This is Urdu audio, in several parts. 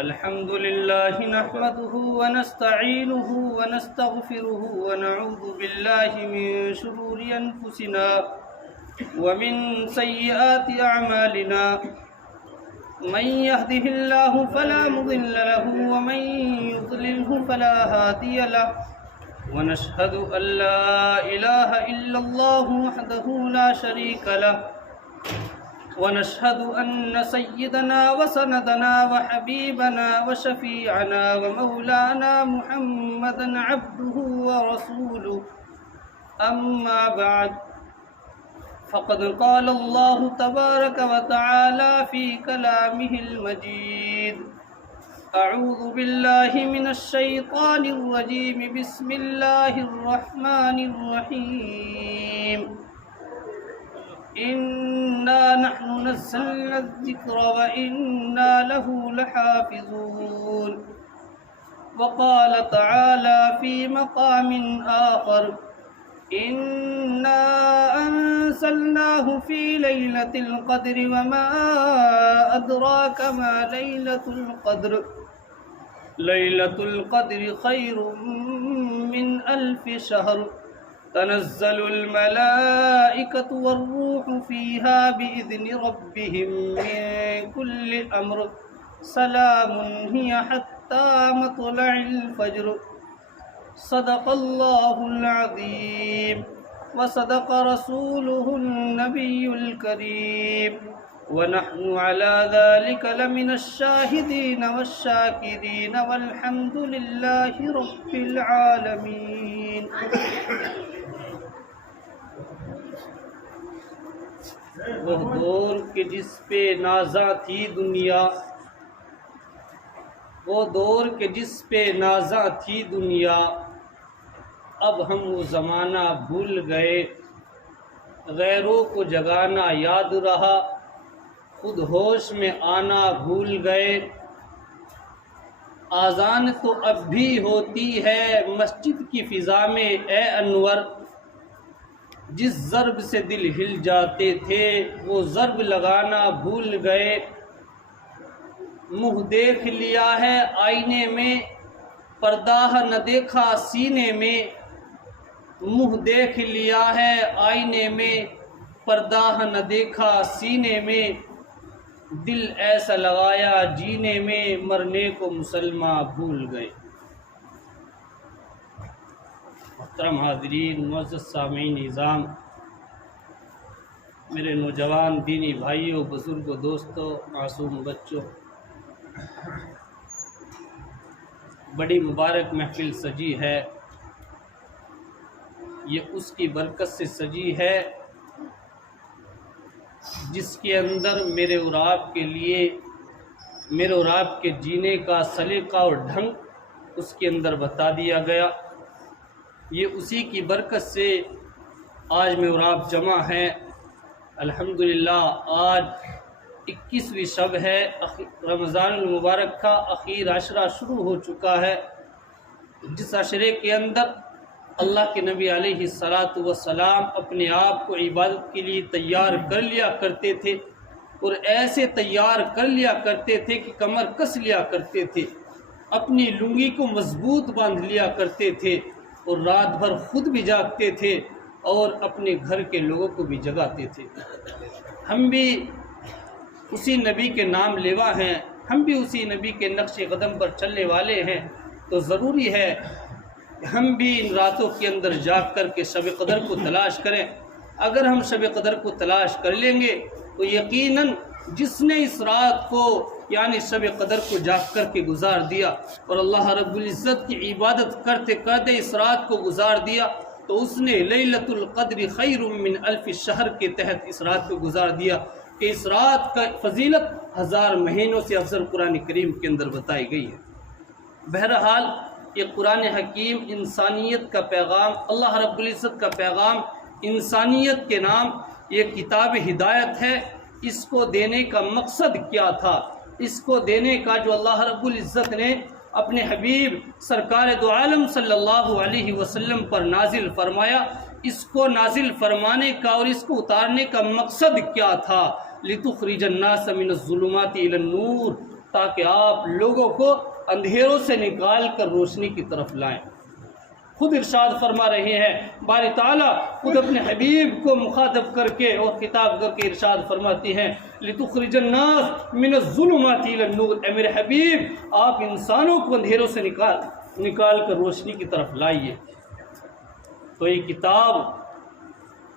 الحمد لله نحمده ونستعينه ونستغفره ونعوذ بالله من شرور أنفسنا ومن سيئات أعمالنا من يهده الله فلا مضل له ومن يضلله فلا هادي له ونشهد أن لا إله إلا الله وحده لا شريك له ونشهد أن سيدنا وسندنا وحبيبنا وشفيعنا ومولانا محمدا عبده ورسوله أما بعد فقد قال الله تبارك وتعالى في كلامه المجيد أعوذ بالله من الشيطان الرجيم بسم الله الرحمن الرحيم إنا نحن نزلنا الذكر وإنا له لحافظون وقال تعالى في مقام آخر إنا أنزلناه في ليلة القدر وما أدراك ما ليلة القدر ليلة القدر خير من 1000 شهر تنزل الملائكة والروح فيها بإذن ربهم من كل أمر سلام هي حتى مطلع الفجر صدق الله العظيم وصدق رسوله النبي الكريم ونحن على ذلك لمن الشاهدين والشاكرين والحمد لله رب العالمين. وہ دور کہ جس پہ نازاں تھی دنیا، وہ دور کہ جس پہ نازاں تھی دنیا، اب ہم وہ زمانہ بھول گئے. غیروں کو جگانا یاد رہا، خود ہوش میں آنا بھول گئے. آذان تو اب بھی ہوتی ہے مسجد کی فضا میں اے انور، جس ضرب سے دل ہل جاتے تھے وہ ضرب لگانا بھول گئے. منہ دیکھ لیا ہے آئینے میں، پردہ نہ دیکھا سینے میں. منہ دیکھ لیا ہے آئینے میں، پردہ نہ دیکھا سینے میں. دل ایسا لگایا جینے میں، مرنے کو مسلمان بھول گئے. محترم حاضرین، معزز سامعین نظام، میرے نوجوان دینی بھائیوں، بزرگوں، دوستوں، معصوم بچوں، بڑی مبارک محفل سجی ہے. یہ اس کی برکت سے سجی ہے جس کے اندر میرے اور آپ کے لیے، میرے اور آپ کے جینے کا سلیقہ اور ڈھنگ اس کے اندر بتا دیا گیا. یہ اسی کی برکت سے آج میں اور آپ جمع ہیں. الحمدللہ آج 21ویں شب ہے، رمضان المبارک کا آخر عشرہ شروع ہو چکا ہے، جس عشرے کے اندر اللہ کے نبی علیہ الصلاۃ والسلام اپنے آپ کو عبادت کے لیے تیار کر لیا کرتے تھے، اور ایسے تیار کر لیا کرتے تھے کہ کمر کس لیا کرتے تھے، اپنی لنگی کو مضبوط باندھ لیا کرتے تھے، اور رات بھر خود بھی جاگتے تھے اور اپنے گھر کے لوگوں کو بھی جگاتے تھے. ہم بھی اسی نبی کے نام لیوا ہیں، ہم بھی اسی نبی کے نقش قدم پر چلنے والے ہیں، تو ضروری ہے ہم بھی ان راتوں کے اندر جاگ کر کے شب قدر کو تلاش کریں. اگر ہم شب قدر کو تلاش کر لیں گے تو یقیناً جس نے اس رات کو یعنی شب قدر کو جاگ کر کے گزار دیا اور اللہ رب العزت کی عبادت کرتے کرتے اس رات کو گزار دیا، تو اس نے لیلۃ القدر خیر من 1000 شہر کے تحت اس رات کو گزار دیا، کہ اس رات کا فضیلت 1000 مہینوں سے افضل قرآن کریم کے اندر بتائی گئی ہے. بہرحال یہ قرآن حکیم انسانیت کا پیغام، اللہ رب العزت کا پیغام، انسانیت کے نام یہ کتاب ہدایت ہے. اس کو دینے کا مقصد کیا تھا؟ اس کو دینے کا جو اللہ رب العزت نے اپنے حبیب سرکار دو عالم صلی اللہ علیہ وسلم پر نازل فرمایا، اس کو نازل فرمانے کا اور اس کو اتارنے کا مقصد کیا تھا؟ لِتُخْرِجَ النَّاسَ مِنَ الظُّلُمَاتِ إِلَى النُّورِ، تاکہ آپ لوگوں کو اندھیروں سے نکال کر روشنی کی طرف لائیں۔ خود ارشاد فرما رہے ہیں باری تعالیٰ خود اپنے حبیب کو مخاطب کر کے اور خطاب کر کے ارشاد فرماتی ہیں لِتُخْرِجَ النَّاسَ مِنَ الظُّلُمَاتِ إِلَى النُّورِ، اے میرے حبیب آپ انسانوں کو اندھیروں سے نکال کر روشنی کی طرف لائیے۔ تو یہ کتاب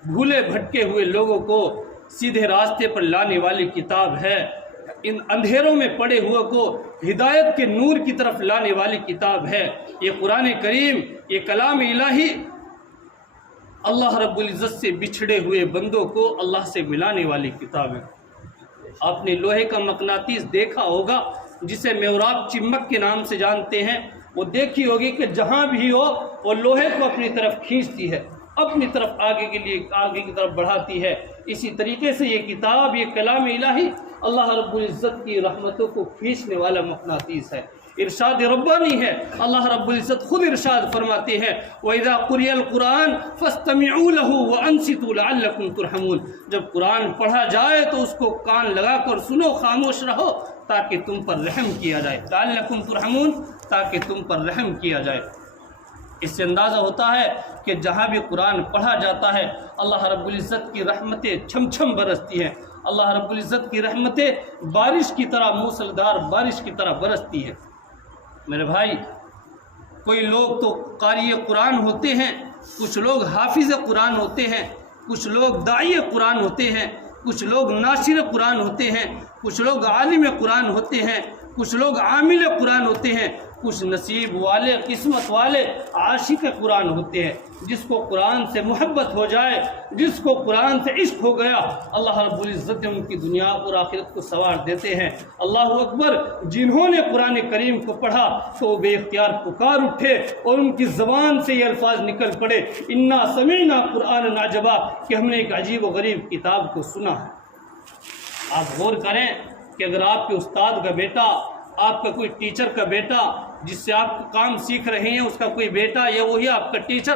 بھولے بھٹکے ہوئے لوگوں کو سیدھے راستے پر لانے والی کتاب ہے، ان اندھیروں میں پڑے ہوئے کو ہدایت کے نور کی طرف لانے والی کتاب ہے۔ یہ قرآن کریم، یہ کلام الہی اللہ رب العزت سے بچھڑے ہوئے بندوں کو اللہ سے ملانے والی کتاب ہے۔ آپ نے لوہے کا مقناطیس دیکھا ہوگا جسے میوراب چمک کے نام سے جانتے ہیں، وہ دیکھی ہوگی کہ جہاں بھی ہو وہ لوہے کو اپنی طرف کھینچتی ہے، اپنی طرف آگے کی طرف بڑھاتی ہے۔ اسی طریقے سے یہ کتاب، یہ کلام الہی اللہ رب العزت کی رحمتوں کو کھینچنے والا مقناطیس ہے، ارشاد ربانی ہے۔ اللہ رب العزت خود ارشاد فرماتے ہیں وَإِذَا قُرِئَ الْقُرْآنُ فَاسْتَمِعُوا لَهُ وَأَنصِتُوا لَعَلَّكُمْ تُرْحَمُونَ، جب قرآن پڑھا جائے تو اس کو کان لگا کر سنو، خاموش رہو تاکہ تم پر رحم کیا جائے، لَعَلَّكُمْ تُرْحَمُونَ، تاکہ تم پر رحم کیا جائے۔ اس سے اندازہ ہوتا ہے کہ جہاں بھی قرآن پڑھا جاتا ہے اللہ رب العزت کی رحمتیں چھم چھم برستی ہیں، اللہ رب العزت کی رحمتیں بارش کی طرح، موسلادھار بارش کی طرح برستی ہیں۔ میرے بھائی، کوئی لوگ تو قاری قرآن ہوتے ہیں، کچھ لوگ حافظ قرآن ہوتے ہیں، کچھ لوگ داعی قرآن ہوتے ہیں، کچھ لوگ ناشر قرآن ہوتے ہیں، کچھ لوگ عالم قرآن ہوتے ہیں، کچھ لوگ عامل قرآن ہوتے ہیں، کچھ نصیب والے، قسمت والے عاشق قرآن ہوتے ہیں۔ جس کو قرآن سے محبت ہو جائے، جس کو قرآن سے عشق ہو گیا، اللہ رب العزت ان کی دنیا اور آخرت کو سنوار دیتے ہیں۔ اللہ اکبر، جنہوں نے قرآن کریم کو پڑھا تو وہ بے اختیار پکار اٹھے اور ان کی زبان سے یہ الفاظ نکل پڑے انا سمعنا قرآن عجبا، کہ ہم نے ایک عجیب و غریب کتاب کو سنا ہے۔ آپ غور کریں کہ اگر آپ کے استاد کا بیٹا، آپ کا کوئی ٹیچر کا بیٹا جس سے آپ کام سیکھ رہے ہیں، اس کا کوئی بیٹا یا وہی آپ کا ٹیچر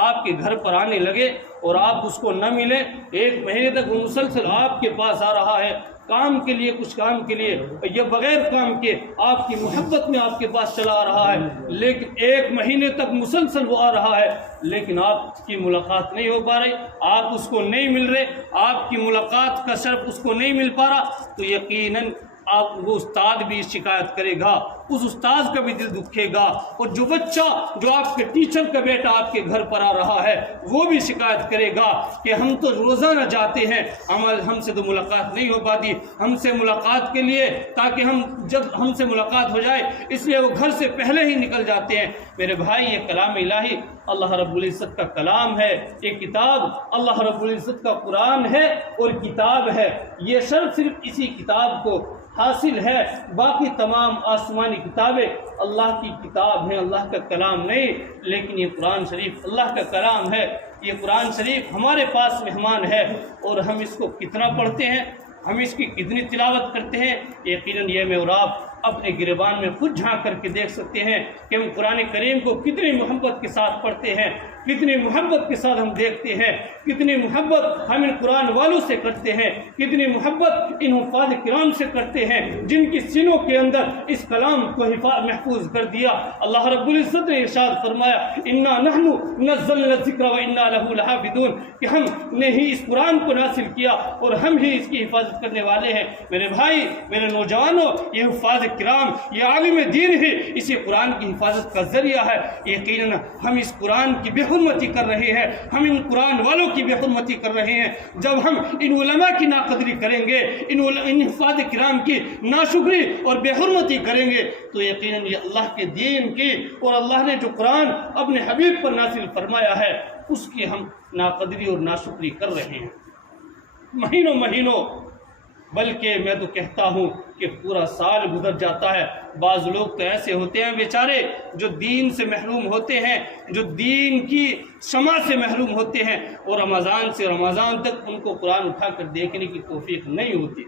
آپ کے گھر پر آنے لگے اور آپ اس کو نہ ملیں، ایک مہینے تک وہ مسلسل آپ کے پاس آ رہا ہے کام کے لیے، کچھ کام کے لیے، یا بغیر کام کے آپ کی محبت میں آپ کے پاس چلا آ رہا ہے، لیکن ایک مہینے تک مسلسل وہ آ رہا ہے لیکن آپ کی ملاقات نہیں ہو پا رہی، آپ اس کو نہیں مل رہے، آپ کی ملاقات کا شرف اس کو نہیں مل پا رہا، تو یقیناً آپ وہ استاد بھی شکایت کرے گا، اس استاد کا بھی دل دکھے گا، اور جو بچہ، جو آپ کے ٹیچر کا بیٹا آپ کے گھر پر آ رہا ہے وہ بھی شکایت کرے گا کہ ہم تو روزانہ جاتے ہیں، ہم سے تو ملاقات نہیں ہو پاتی، ہم سے ملاقات کے لیے تاکہ جب ہم سے ملاقات ہو جائے اس لیے وہ گھر سے پہلے ہی نکل جاتے ہیں۔ میرے بھائی، یہ کلام الہی اللہ رب العزت کا کلام ہے، یہ کتاب اللہ رب العزت کا قرآن ہے اور کتاب ہے، یہ شرف صرف اسی کتاب کو حاصل ہے، باقی تمام آسمانی کتابیں اللہ کی کتاب ہیں، اللہ کا کلام نہیں، لیکن یہ قرآن شریف اللہ کا کلام ہے، یہ قرآن شریف ہمارے پاس مہمان ہے، اور ہم اس کو کتنا پڑھتے ہیں، ہم اس کی کتنی تلاوت کرتے ہیں، یقیناً یہ میں اور آپ اپنے گریبان میں خود جھانک کر کے دیکھ سکتے ہیں کہ ہم قرآن کریم کو کتنی محبت کے ساتھ پڑھتے ہیں، کتنی محبت کے ساتھ ہم دیکھتے ہیں، کتنی محبت ہم ان قرآن والوں سے کرتے ہیں، کتنی محبت ان حفاظ کرام سے کرتے ہیں جن کی سینوں کے اندر اس کلام کو محفوظ کر دیا۔ اللہ رب العزت نے ارشاد فرمایا انا نحن نزلنا الذکر وانا لہ لحافظون، کہ ہم نے ہی اس قرآن کو نازل کیا اور ہم ہی اس کی حفاظت کرنے والے ہیں۔ میرے بھائی، میرے نوجوانوں، یہ حفاظ کرام، یہ عالم دین ہی اسی قرآن کی حفاظت کا ذریعہ ہے۔ یقیناً ہم اس قرآن کی بے حرمتی کر رہے ہیں، ہم ان قرآن والوں کی بے حرمتی کر رہے ہیں۔ جب ہم ان علماء کی ناقدری کریں گے، ان حفاظ کرام کی ناشکری اور بے حرمتی کریں گے، تو یقیناً یہ اللہ کے دین کی اور اللہ نے جو قرآن اپنے حبیب پر نازل فرمایا ہے اس کی ہم ناقدری اور ناشکری کر رہے ہیں۔ مہینوں بلکہ میں تو کہتا ہوں کہ پورا سال گزر جاتا ہے۔ بعض لوگ تو ایسے ہوتے ہیں بیچارے جو دین سے محروم ہوتے ہیں، جو دین کی شمع سے محروم ہوتے ہیں، اور رمضان سے رمضان تک ان کو قرآن اٹھا کر دیکھنے کی توفیق نہیں ہوتی۔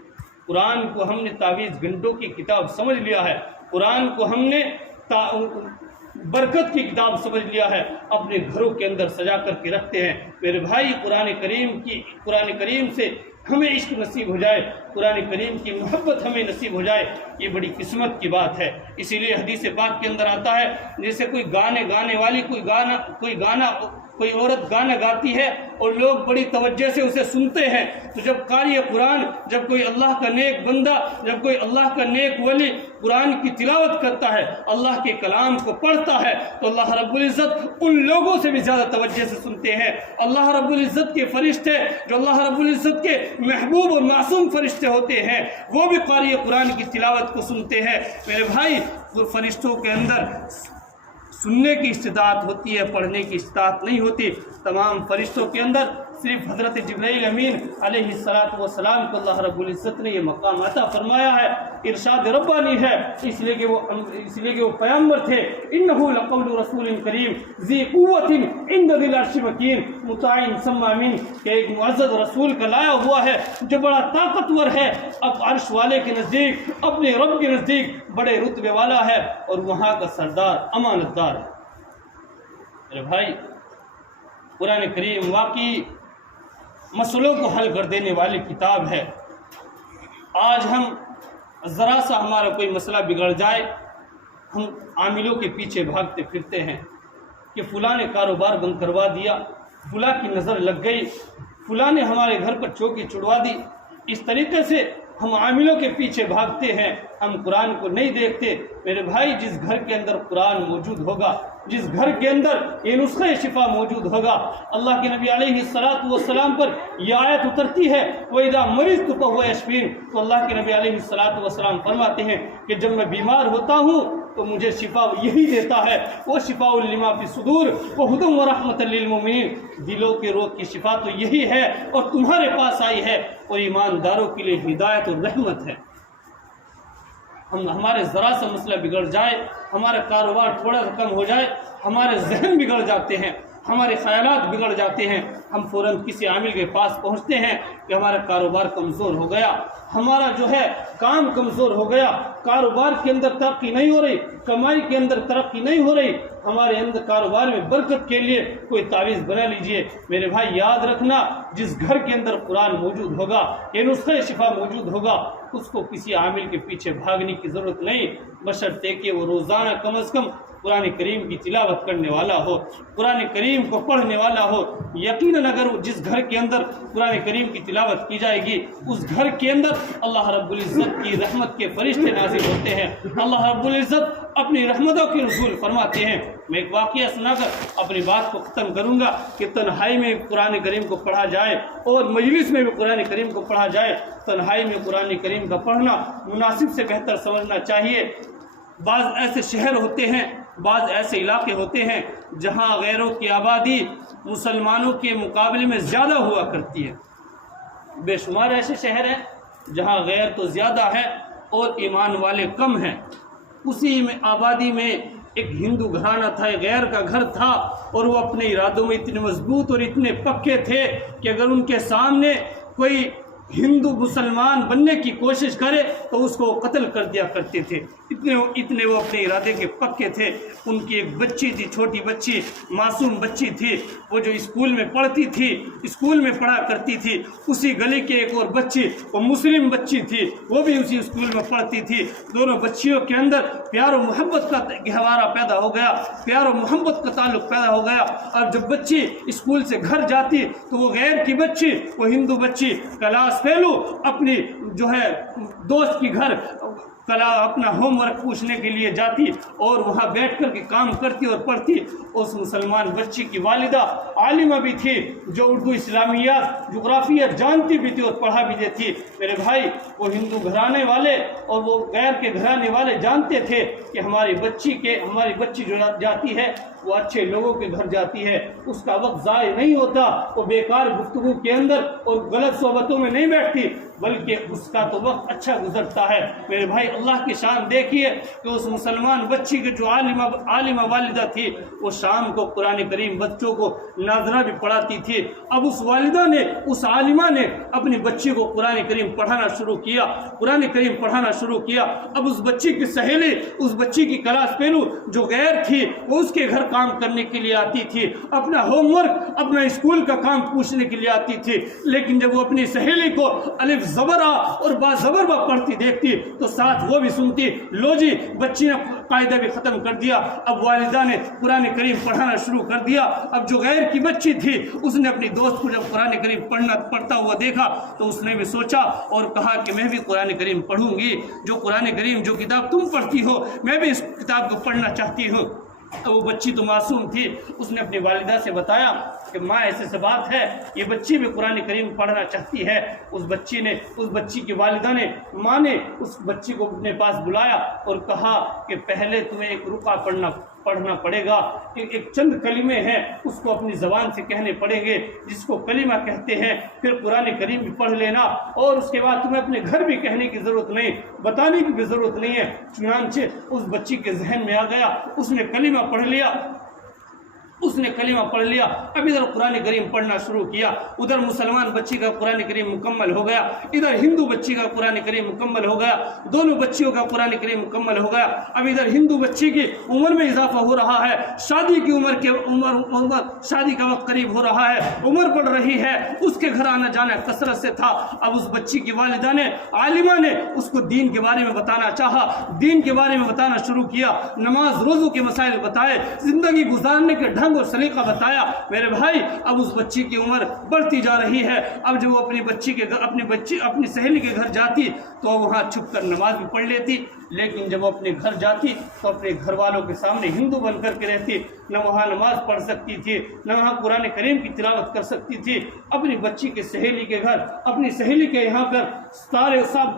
قرآن کو ہم نے تعویذ گھنٹوں کی کتاب سمجھ لیا ہے، قرآن کو ہم نے برکت کی کتاب سمجھ لیا ہے، اپنے گھروں کے اندر سجا کر کے رکھتے ہیں۔ میرے بھائی، قرآن کریم سے ہمیں عشق نصیب ہو جائے، قرآن کریم کی محبت ہمیں نصیب ہو جائے، یہ بڑی قسمت کی بات ہے۔ اسی لیے حدیث پاک کے اندر آتا ہے جیسے کوئی گانے والی کوئی عورت گانا گاتی ہے اور لوگ بڑی توجہ سے اسے سنتے ہیں، تو جب قاری قرآن، جب کوئی اللہ کا نیک بندہ، جب کوئی اللہ کا نیک ولی قرآن کی تلاوت کرتا ہے، اللہ کے کلام کو پڑھتا ہے، تو اللہ رب العزت ان لوگوں سے بھی زیادہ توجہ سے سنتے ہیں۔ اللہ رب العزت کے فرشتے جو اللہ رب العزت کے محبوب اور معصوم فرشتے ہوتے ہیں، وہ بھی قاری قرآن کی تلاوت کو سنتے ہیں۔ میرے بھائی، فرشتوں کے اندر سننے کی استطاعت ہوتی ہے، پڑھنے کی استطاعت نہیں ہوتی۔ تمام فرشتوں کے اندر صرف حضرت جبرائیل امین علیہ السلام کو اللہ رب العزت نے یہ مقام عطا فرمایا ہے، ارشاد ربانی ہے، اس لیے کہ وہ پیغمبر تھے۔ انہ لقول رسول کریم ذی قوت عند ذی العرش مکین مطاع ثم امین، کہ ایک معزز رسول کا لایا ہوا ہے جو بڑا طاقتور ہے، اب عرش والے کے نزدیک، اپنے رب کے نزدیک بڑے رتبے والا ہے، اور وہاں کا سردار امانت دار ہے۔ میرے بھائی، قرآن کریم واقعی مسئلوں کو حل کر دینے والی کتاب ہے۔ آج ہم ذرا سا ہمارا کوئی مسئلہ بگڑ جائے، ہم عاملوں کے پیچھے بھاگتے پھرتے ہیں کہ فلاں نے کاروبار بند کروا دیا، فلاں کی نظر لگ گئی، فلاں نے ہمارے گھر پر چوکی چڑوا دی۔ اس طریقے سے ہم عاملوں کے پیچھے بھاگتے ہیں، ہم قرآن کو نہیں دیکھتے۔ میرے بھائی، جس گھر کے اندر قرآن موجود ہوگا، جس گھر کے اندر یہ نسخہ شفا موجود ہوگا، اللہ کے نبی علیہ السلام پر یہ آیت اترتی ہے، وَإِذَا مَرِضْتُ فَهُوَ يَشْفِينِ، تو اللہ کے نبی علیہ السلام فرماتے ہیں کہ جب میں بیمار ہوتا ہوں تو مجھے شفا یہی دیتا ہے، وہ شفاء لما فی الصدور وہدی ورحمۃ للمؤمنین، دلوں کے روگ کی شفا تو یہی ہے اور تمہارے پاس آئی ہے، اور ایمانداروں کے لیے ہدایت اور رحمت ہے۔ ہمارے ذرا سا مسئلہ بگڑ جائے، ہمارا کاروبار تھوڑا سا کم ہو جائے، ہمارے ذہن بگڑ جاتے ہیں، ہمارے خیالات بگڑ جاتے ہیں، ہم فوراً کسی عامل کے پاس پہنچتے ہیں کہ ہمارا کاروبار کمزور ہو گیا، ہمارا جو ہے کام کمزور ہو گیا، کاروبار کے اندر ترقی نہیں ہو رہی، کمائی کے اندر ترقی نہیں ہو رہی، ہمارے اندر کاروبار میں برکت کے لیے کوئی تعویذ بنا لیجئے۔ میرے بھائی، یاد رکھنا، جس گھر کے اندر قرآن موجود ہوگا، یہ نسخہ شفا موجود ہوگا، اس کو کسی عامل کے پیچھے بھاگنے کی ضرورت نہیں، بشرطے کہ وہ روزانہ کم از کم قرآن کریم کی تلاوت کرنے والا ہو، قرآن کریم کو پڑھنے والا ہو۔ یقیناً اگر جس گھر کے اندر قرآن کریم کی تلاوت کی جائے گی، اس گھر کے اندر اللہ رب العزت کی رحمت کے فرشتے نازل ہوتے ہیں، اللہ رب العزت اپنی رحمتوں کے نزول فرماتے ہیں۔ میں ایک واقعہ سنا کر اپنی بات کو ختم کروں گا کہ تنہائی میں قرآن کریم کو پڑھا جائے اور مجلس میں بھی قرآن کریم کو پڑھا جائے۔ تنہائی میں قرآن کریم کا پڑھنا مناسب سے بہتر سمجھنا چاہیے۔ بعض ایسے شہر ہوتے ہیں، بعض ایسے علاقے ہوتے ہیں جہاں غیروں کی آبادی مسلمانوں کے مقابلے میں زیادہ ہوا کرتی ہے۔ بے شمار ایسے شہر ہیں جہاں غیر تو زیادہ ہے اور ایمان والے کم ہیں۔ اسی میں آبادی میں ایک ہندو گھرانہ تھا، ایک غیر کا گھر تھا، اور وہ اپنے ارادوں میں اتنے مضبوط اور اتنے پکے تھے کہ اگر ان کے سامنے کوئی ہندو مسلمان بننے کی کوشش کرے تو اس کو قتل کر دیا کرتے تھے، اتنے وہ اپنے ارادے کے پکے تھے۔ ان کی ایک بچی تھی، چھوٹی بچی، معصوم بچی تھی، وہ جو اسکول میں پڑھتی تھی، اسکول میں پڑھا کرتی تھی۔ اسی گلی کے ایک اور بچی، وہ مسلم بچی تھی، وہ بھی اسی اسکول میں پڑھتی تھی۔ دونوں بچیوں کے اندر پیار و محبت کا گہوارہ پیدا ہو گیا، پیار و محبت کا تعلق پیدا ہو گیا۔ اور جب بچی اسکول سے گھر جاتی تو وہ غیر کی بچی، وہ ہندو بچی کلاس فیلو اپنی جو ہے دوست کی گھر اپنا ہوم ورک پوچھنے کے لیے جاتی اور وہاں بیٹھ کر کے کام کرتی اور پڑھتی۔ اس مسلمان بچی کی والدہ عالمہ بھی تھی جو اردو، اسلامیات، جغرافیات جانتی بھی تھی اور پڑھا بھی دیتی۔ میرے بھائی، وہ ہندو گھرانے والے اور وہ غیر کے گھرانے والے جانتے تھے کہ ہماری بچی جو جاتی ہے وہ اچھے لوگوں کے گھر جاتی ہے، اس کا وقت ضائع نہیں ہوتا، وہ بیکار گفتگو کے اندر اور غلط صحبتوں میں نہیں بیٹھتی، بلکہ اس کا تو وقت اچھا گزرتا ہے۔ میرے بھائی اللہ کی شان دیکھیے کہ اس مسلمان بچی کے جو عالمہ والدہ تھی وہ شام کو قرآن کریم بچوں کو ناظرہ بھی پڑھاتی تھی۔ اب اس والدہ نے، اس عالمہ نے اپنی بچی کو قرآن کریم پڑھانا شروع کیا، قرآن کریم پڑھانا شروع کیا۔ اب اس بچی کی سہیلی، اس بچی کی کلاس فیلو جو غیر تھی، وہ اس کے گھر کام کرنے کے لیے آتی تھی، اپنا ہوم ورک، اپنا اسکول کا کام پوچھنے کے لیے آتی تھی، لیکن جب وہ اپنی سہیلی کو الف زبر آ اور با زبر با پڑھتی دیکھتی تو ساتھ وہ بھی سنتی۔ لو جی، بچی نے قاعدہ بھی ختم کر دیا۔ اب والدہ نے قرآن کریم پڑھانا شروع کر دیا۔ اب جو غیر کی بچی تھی اس نے اپنی دوست کو جب قرآن کریم پڑھتا ہوا دیکھا تو اس نے بھی سوچا اور کہا کہ میں بھی قرآن کریم پڑھوں گی، جو قرآن کریم جو کتاب تم پڑھتی ہو میں بھی اس کتاب کو پڑھنا چاہتی ہوں۔ وہ بچی تو معصوم تھی، اس نے اپنی والدہ سے بتایا کہ ماں ایسے سے بات ہے، یہ بچی بھی قرآن کریم پڑھنا چاہتی ہے۔ اس بچی کی والدہ نے، ماں نے اس بچی کو اپنے پاس بلایا اور کہا کہ پہلے تمہیں ایک رکوع پڑھنا پڑے گا، ایک چند کلمے ہیں اس کو اپنی زبان سے کہنے پڑیں گے جس کو کلمہ کہتے ہیں، پھر قرآن کریم بھی پڑھ لینا اور اس کے بعد تمہیں اپنے گھر بھی کہنے کی ضرورت نہیں، بتانے کی بھی ضرورت نہیں ہے۔ چنانچہ اس بچی کے ذہن میں آ گیا، اس نے کلمہ پڑھ لیا، اب ادھر قرآن کریم پڑھنا شروع کیا۔ ادھر مسلمان بچی کا قرآن کریم مکمل ہو گیا، ادھر ہندو بچی کا قرآن کریم مکمل ہو گیا، دونوں بچیوں کا قرآن کریم مکمل ہو گیا۔ اب ادھر ہندو بچی کی عمر میں اضافہ ہو رہا ہے، شادی کی شادی کا وقت قریب ہو رہا ہے، عمر بڑھ رہی ہے، اس کے گھر آنا جانا کثرت سے تھا۔ اب اس بچی کی والدہ نے، عالمہ نے اس کو دین کے بارے میں بتانا چاہا، دین کے بارے میں بتانا شروع کیا، نماز روزوں کے مسائل بتائے، زندگی گزارنے کے ڈھنگ اور سلیقہ بتایا۔ میرے بھائی اب اس بچی کی عمر بڑھتی جا رہی ہے۔ اب جب وہ اپنی سہیلی کے گھر جاتی تو وہاں چھپ کر نماز بھی پڑھ لیتی، لیکن جب وہ اپنے گھر جاتی تو اپنے گھر والوں کے سامنے ہندو بن کر کے رہتی، نہ وہاں نماز پڑھ سکتی تھی، نہ وہاں قرآن کریم کی تلاوت کر سکتی تھی۔ اپنی بچی کے سہیلی کے گھر، اپنی سہیلی کے یہاں کر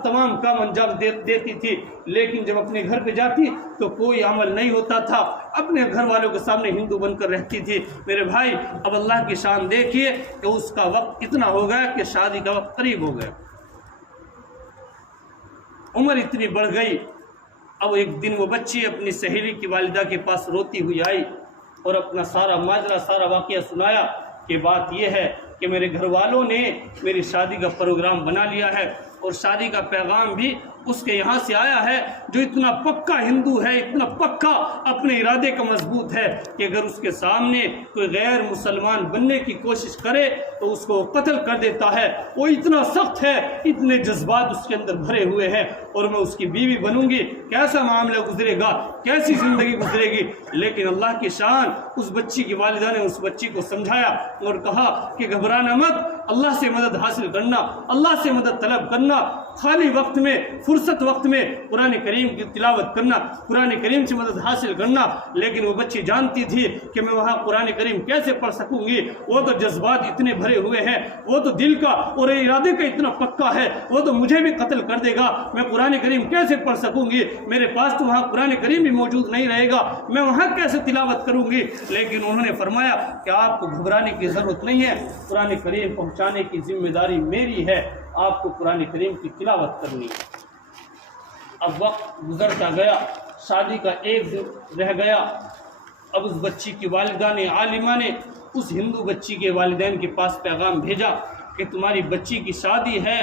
تمام کام انجام دیتی تھی، لیکن جب اپنے گھر پہ جاتی تو کوئی عمل نہیں ہوتا تھا، اپنے گھر والوں کے سامنے ہندو بن کر رہتی تھی۔ میرے بھائی اب اللہ کی شان دیکھیے کہ اس کا وقت اتنا ہو گیا کہ شادی کا وقت قریب ہو گیا، عمر اتنی بڑھ گئی۔ اب ایک دن وہ بچی اپنی سہیلی کی والدہ کے پاس روتی ہوئی آئی اور اپنا سارا ماجرا، سارا واقعہ سنایا کہ بات یہ ہے کہ میرے گھر والوں نے میری شادی کا پروگرام بنا لیا ہے اور شادی کا پیغام بھی اس کے یہاں سے آیا ہے، جو اتنا پکا ہندو ہے، اتنا پکا اپنے ارادے کا مضبوط ہے کہ اگر اس کے سامنے کوئی غیر مسلمان بننے کی کوشش کرے تو اس کو قتل کر دیتا ہے۔ وہ اتنا سخت ہے، اتنے جذبات اس کے اندر بھرے ہوئے ہیں، اور میں اس کی بیوی بنوں گی، کیسا معاملہ گزرے گا، کیسی زندگی گزرے گی۔ لیکن اللہ کی شان، اس بچی کی والدہ نے اس بچی کو سمجھایا اور کہا کہ گھبرانا مت، اللہ سے مدد حاصل کرنا، اللہ سے مدد طلب کرنا، خالی وقت میں، فرصت وقت میں قرآن کریم کی تلاوت کرنا، قرآن کریم سے مدد حاصل کرنا۔ لیکن وہ بچی جانتی تھی کہ میں وہاں قرآن کریم کیسے پڑھ سکوں گی، وہ تو جذبات اتنے بھرے ہوئے ہیں، وہ تو دل کا اور ارادے کا اتنا پکا ہے، وہ تو مجھے بھی قتل کر دے گا، میں قرآن کریم کیسے پڑھ سکوں گی، میرے پاس تو وہاں قرآن کریم بھی موجود نہیں رہے گا، میں وہاں کیسے تلاوت کروں گی۔ لیکن انہوں نے فرمایا کہ آپ کو گھبرانے کی ضرورت نہیں ہے، قرآن کریم پہنچانے کی ذمہ داری میری ہے، آپ کو قرآن کریم کی تلاوت کرنی ہے۔ اب وقت گزرتا گیا، شادی کا ایک دن رہ گیا۔ اب اس بچی کی والدہ نے، عالمہ نے اس ہندو بچی کے والدین کے پاس پیغام بھیجا کہ تمہاری بچی کی شادی ہے،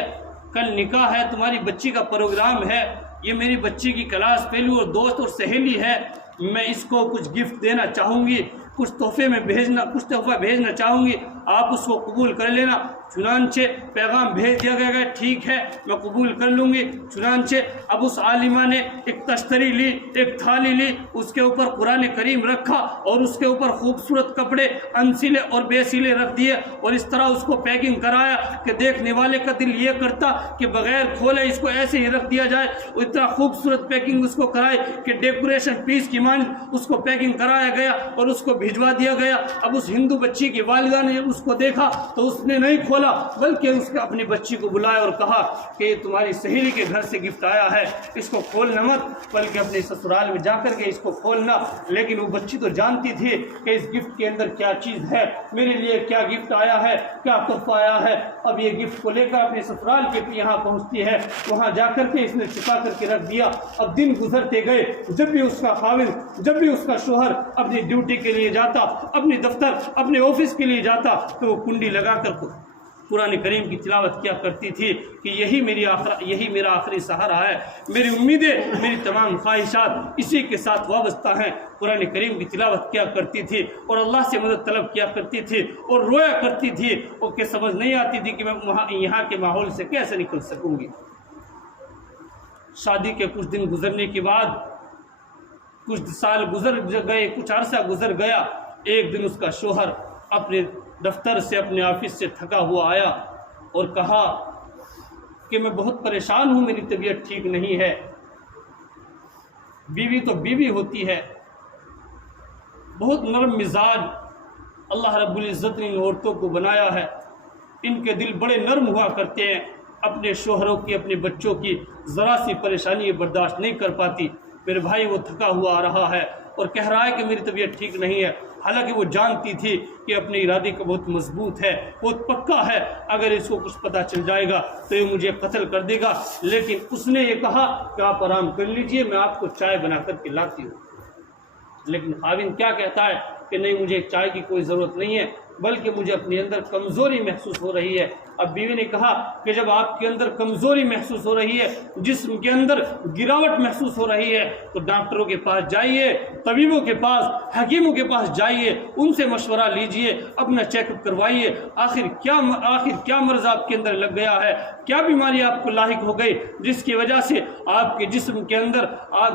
کل نکاح ہے، تمہاری بچی کا پروگرام ہے، یہ میری بچی کی کلاس فیلو اور دوست اور سہیلی ہے، میں اس کو کچھ گفٹ دینا چاہوں گی، کچھ تحفہ بھیجنا چاہوں گی، آپ اس کو قبول کر لینا۔ چنانچہ پیغام بھیج دیا گیا کہ ٹھیک ہے میں قبول کر لوں گی۔ چنانچہ اب اس عالمہ نے ایک تشتری لی، ایک تھالی لی، اس کے اوپر قرآن کریم رکھا اور اس کے اوپر خوبصورت کپڑے انسلے اور بے سلے رکھ دیے، اور اس طرح اس کو پیکنگ کرایا کہ دیکھنے والے کا دل یہ کرتا کہ بغیر کھولے اس کو ایسے ہی رکھ دیا جائے۔ اتنا خوبصورت پیکنگ اس کو کرائی کہ ڈیکوریشن پیس کی مانند اس کو پیکنگ کرایا گیا اور اس کو بھجوا دیا گیا۔ اب اس ہندو بچی کی والدہ نے اس کو دیکھا تو اس نے نہیں کھولا، بلکہ اس کے اپنی بچی کو بلایا اور کہا کہ یہ تمہاری سہیلی کے گھر سے گفٹ آیا ہے، اس کو کھولنا مت، بلکہ اپنے سسرال میں جا کر کے اس کو کھولنا۔ لیکن وہ بچی تو جانتی تھی کہ اس گفٹ کے اندر کیا چیز ہے، میرے لیے کیا گفٹ آیا ہے، کیا تحفہ آیا ہے۔ اب یہ گفٹ کو لے کر اپنے سسرال کے یہاں پہنچتی ہے، وہاں جا کر کے اس نے چھپا کر کے رکھ دیا۔ اب دن گزرتے گئے، جب بھی اس کا خاوند، جب بھی اس کا شوہر اپنی ڈیوٹی کے لیے جاتا، اپنے دفتر، اپنے آفس کے لیے جاتا، تو وہ کنڈی لگا کر قرآن کریم کی تلاوت کیا کرتی تھی کہ یہی میرا آخری سہارا ہے، میری امیدیں، میری تمام خواہشات اسی کے ساتھ وابستہ ہیں۔ قرآن کریم کی تلاوت کیا کرتی تھی اور اللہ سے مدد طلب کیا کرتی تھی اور رویا کرتی تھی، اور کہ سمجھ نہیں آتی تھی کہ میں یہاں کے ماحول سے کیسے نکل سکوں گی۔ شادی کے کچھ دن گزرنے کے بعد، کچھ سال گزر گئے، کچھ عرصہ گزر گیا، ایک دن اس کا شوہر اپنے دفتر سے، اپنے آفس سے تھکا ہوا آیا اور کہا کہ میں بہت پریشان ہوں، میری طبیعت ٹھیک نہیں ہے۔ بیوی تو بیوی ہوتی ہے، بہت نرم مزاج اللہ رب العزت نے ان عورتوں کو بنایا ہے، ان کے دل بڑے نرم ہوا کرتے ہیں، اپنے شوہروں کی، اپنے بچوں کی ذرا سی پریشانی برداشت نہیں کر پاتی۔ میرے بھائی وہ تھکا ہوا آ رہا ہے اور کہہ رہا ہے کہ میری طبیعت ٹھیک نہیں ہے، حالانکہ وہ جانتی تھی کہ اپنے ارادے کا بہت مضبوط ہے، بہت پکا ہے، اگر اس کو کچھ پتہ چل جائے گا تو یہ مجھے قتل کر دے گا۔ لیکن اس نے یہ کہا کہ آپ آرام کر لیجئے، میں آپ کو چائے بنا کر کے لاتی ہوں۔ لیکن خاوند کیا کہتا ہے کہ نہیں، مجھے چائے کی کوئی ضرورت نہیں ہے، بلکہ مجھے اپنے اندر کمزوری محسوس ہو رہی ہے۔ اب بیوی نے کہا کہ جب آپ کے اندر کمزوری محسوس ہو رہی ہے، جسم کے اندر گراوٹ محسوس ہو رہی ہے، تو ڈاکٹروں کے پاس جائیے، طبیبوں کے پاس، حکیموں کے پاس جائیے، ان سے مشورہ لیجئے، اپنا چیک اپ کروائیے، آخر کیا مرض آپ کے اندر لگ گیا ہے، کیا بیماری آپ کو لاحق ہو گئی جس کی وجہ سے آپ کے جسم کے اندر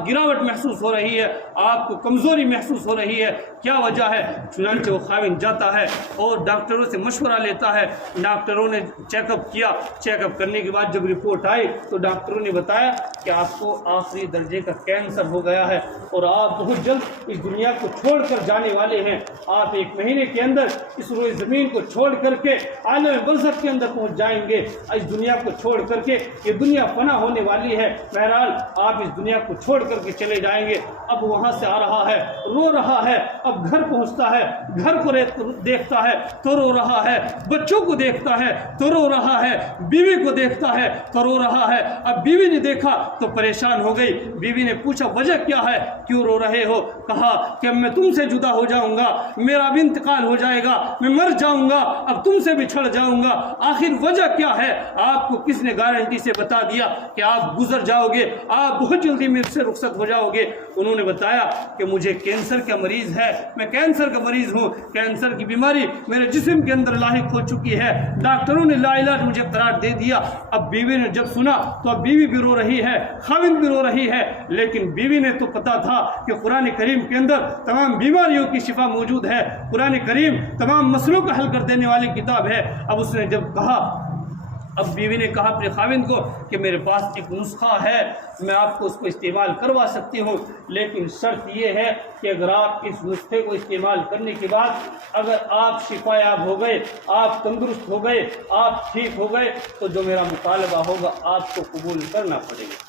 گراوٹ محسوس ہو رہی ہے، آپ کو کمزوری محسوس ہو رہی ہے، کیا وجہ ہے۔ چنانچہ وہ خاوند جاتا ہے اور ڈاکٹروں سے مشورہ لیتا ہے۔ ڈاکٹروں نے چیک اپ کیا، چیک اپ کرنے کے بعد جب رپورٹ آئی تو ڈاکٹروں نے بتایا کہ آپ کو آخری درجے کا کینسر ہو گیا ہے اور آپ بہت جلد اس دنیا کو چھوڑ کر جانے والے ہیں۔ آپ 1 مہینے کے اندر اس روئے زمین کو چھوڑ کر کے عالم برزخ کے اندر پہنچ جائیں گے۔ اس دنیا کو چھوڑ کر کے، یہ دنیا فنا ہونے والی ہے، بہرحال آپ اس دنیا کو چھوڑ کر کے چلے جائیں گے۔ اب وہاں سے آ رہا ہے، رو رہا ہے، اب گھر پہنچتا ہے، گھر کو دیکھتا ہے تو رو رہا ہے، بچوں کو دیکھتا ہے تو رو رہا ہے، بیوی کو دیکھتا ہے تو رو رہا ہے۔ اب بیوی نے دیکھا تو پریشان ہو گئی، بیوی نے پوچھا وجہ کیا ہے، کیوں رو رہے ہو؟ کہا کہ میں تم سے جدا ہو جاؤں گا، میرا بھی انتقال ہو جائے گا، میں مر جاؤں گا، اب تم سے بچھڑ جاؤں گا۔ آخر وجہ کیا ہے؟ آپ کو کس نے گارنٹی سے بتا دیا کہ آپ گزر جاؤ گے، آپ بہت جلدی مجھ سے رخصت ہو جاؤ گے؟ انہوں نے بتایا کہ مجھے کینسر کا مریض ہے، میں کینسر کا مریض ہوں، کینسر کی بیماری میرے جسم کے اندر لاحق ہو چکی ہے، ڈاکٹروں نے لا علاج مجھے قرار دے دیا۔ اب بیوی نے جب سنا تو اب بیوی بھی رو رہی ہے، خاوند بھی رو رہی ہے، لیکن بیوی نے تو پتا تھا کہ قرآن کریم کے اندر تمام بیماریوں کی شفا موجود ہے، قرآن کریم تمام مسئلوں کا حل کر دینے والی کتاب ہے۔ اب اس نے جب کہا، اب بیوی نے کہا اپنے خاوند کو کہ میرے پاس ایک نسخہ ہے، میں آپ کو اس کو استعمال کروا سکتی ہوں، لیکن شرط یہ ہے کہ اگر آپ اس نسخے کو استعمال کرنے کے بعد اگر آپ شفا یاب ہو گئے، آپ تندرست ہو گئے، آپ ٹھیک ہو گئے، تو جو میرا مطالبہ ہوگا آپ کو قبول کرنا پڑے گا۔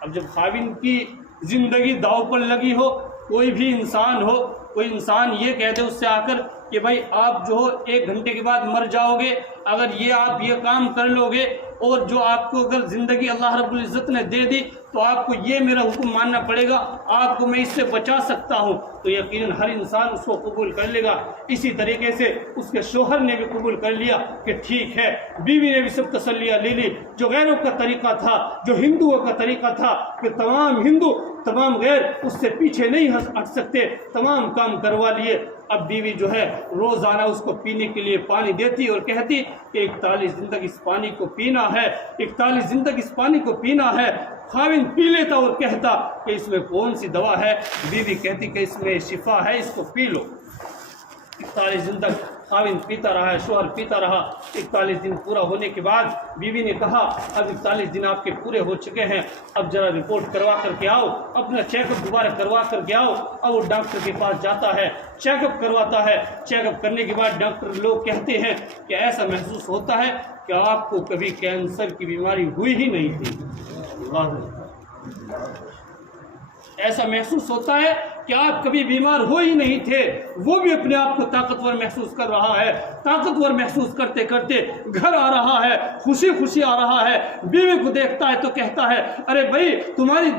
اب جب خاوند کی زندگی داؤ پر لگی ہو، کوئی بھی انسان ہو، کوئی انسان یہ کہہ دے اس سے آ کر کہ بھائی آپ جو 1 گھنٹے کے بعد مر جاؤ گے، اگر یہ آپ یہ کام کر لو گے، اور جو آپ کو اگر زندگی اللہ رب العزت نے دے دی تو آپ کو یہ میرا حکم ماننا پڑے گا، آپ کو میں اس سے بچا سکتا ہوں، تو یقیناً ہر انسان اس کو قبول کر لے گا۔ اسی طریقے سے اس کے شوہر نے بھی قبول کر لیا کہ ٹھیک ہے، بیوی نے بھی سب تسلیاں لے لی۔ جو غیروں کا طریقہ تھا، جو ہندوؤں کا طریقہ تھا کہ تمام ہندو، تمام غیر اس سے پیچھے نہیں ہٹ سکتے، تمام کام کروا لیے۔ اب بیوی جو ہے روزانہ اس کو پینے کے لیے پانی دیتی اور کہتی کہ 41 دن تک اس پانی کو پینا ہے، 41 دن تک اس پانی کو پینا ہے۔ خاوند پی لیتا اور کہتا کہ اس میں کون سی دوا ہے؟ بیوی کہتی کہ اس میں شفا ہے، اس کو پی لو۔ 41 دن تک خاوند پیتا رہا ہے، شوہر پیتا رہا۔ 41 دن پورا ہونے کے بعد بیوی نے کہا اب 41 دن آپ کے پورے ہو چکے ہیں، اب ذرا رپورٹ کروا کر کے آؤ، اپنا چیک اپ دوبارہ کروا کر کے آؤ۔ اب وہ ڈاکٹر کے پاس جاتا ہے، چیک اپ کرواتا ہے۔ چیک اپ کرنے کے بعد ڈاکٹر لوگ کہتے ہیں کہ ایسا محسوس ہوتا ہے کہ آپ کو کبھی کینسر کی بیماری ہوئی ہی نہیں تھی۔ ایسا محسوس ہوتا ہے کہ آپ کبھی بیمار ہو ہی نہیں تھے۔ وہ بھی اپنے آپ کو طاقتور محسوس کر رہا ہے، طاقتور محسوس کرتے کرتے گھر آ رہا ہے، خوشی خوشی آ رہا ہے۔ بیوی کو دیکھتا ہے تو کہتا ہے ارے بھائی تمہاری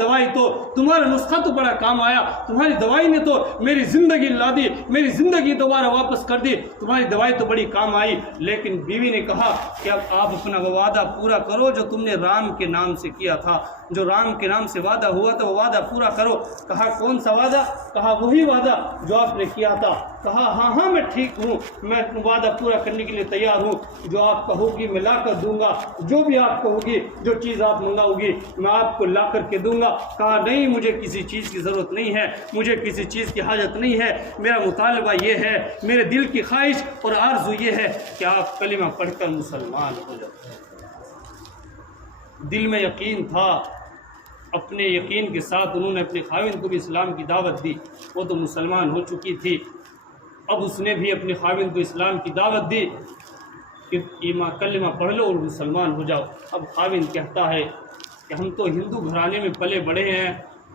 دوائی تو، تمہارا نسخہ تو بڑا کام آیا، تمہاری دوائی نے تو میری زندگی لا دی، میری زندگی دوبارہ واپس کر دی، تمہاری دوائی تو بڑی کام آئی۔ لیکن بیوی نے کہا کہ اب آپ اپنا وعدہ پورا کرو جو تم نے رام کے نام سے کیا تھا، جو رام کے نام سے وعدہ ہوا تھا وہ وعدہ پورا کرو۔ کہا کون سا وعدہ؟ کہا وہی وعدہ جو آپ نے کیا تھا۔ کہا ہاں میں ٹھیک ہوں، میں وعدہ پورا کرنے کے لیے تیار ہوں، جو آپ کہو گی میں لا کر دوں گا، جو بھی آپ کہو گی، جو چیز آپ منگاؤ گی میں آپ کو لا کر کے دوں گا۔ کہا نہیں مجھے کسی چیز کی ضرورت نہیں ہے، مجھے کسی چیز کی حاجت نہیں ہے، میرا مطالبہ یہ ہے، میرے دل کی خواہش اور آرزو یہ ہے کہ آپ کلمہ پڑھ کر مسلمان ہو جائیں۔ دل میں یقین تھا، اپنے یقین کے ساتھ انہوں نے اپنے خاوند کو بھی اسلام کی دعوت دی۔ وہ تو مسلمان ہو چکی تھی، اب اس نے بھی اپنے خاوند کو اسلام کی دعوت دی کہ کلمہ پڑھ لو اور مسلمان ہو جاؤ۔ اب خاوند کہتا ہے کہ ہم تو ہندو گھرانے میں پلے بڑھے ہیں،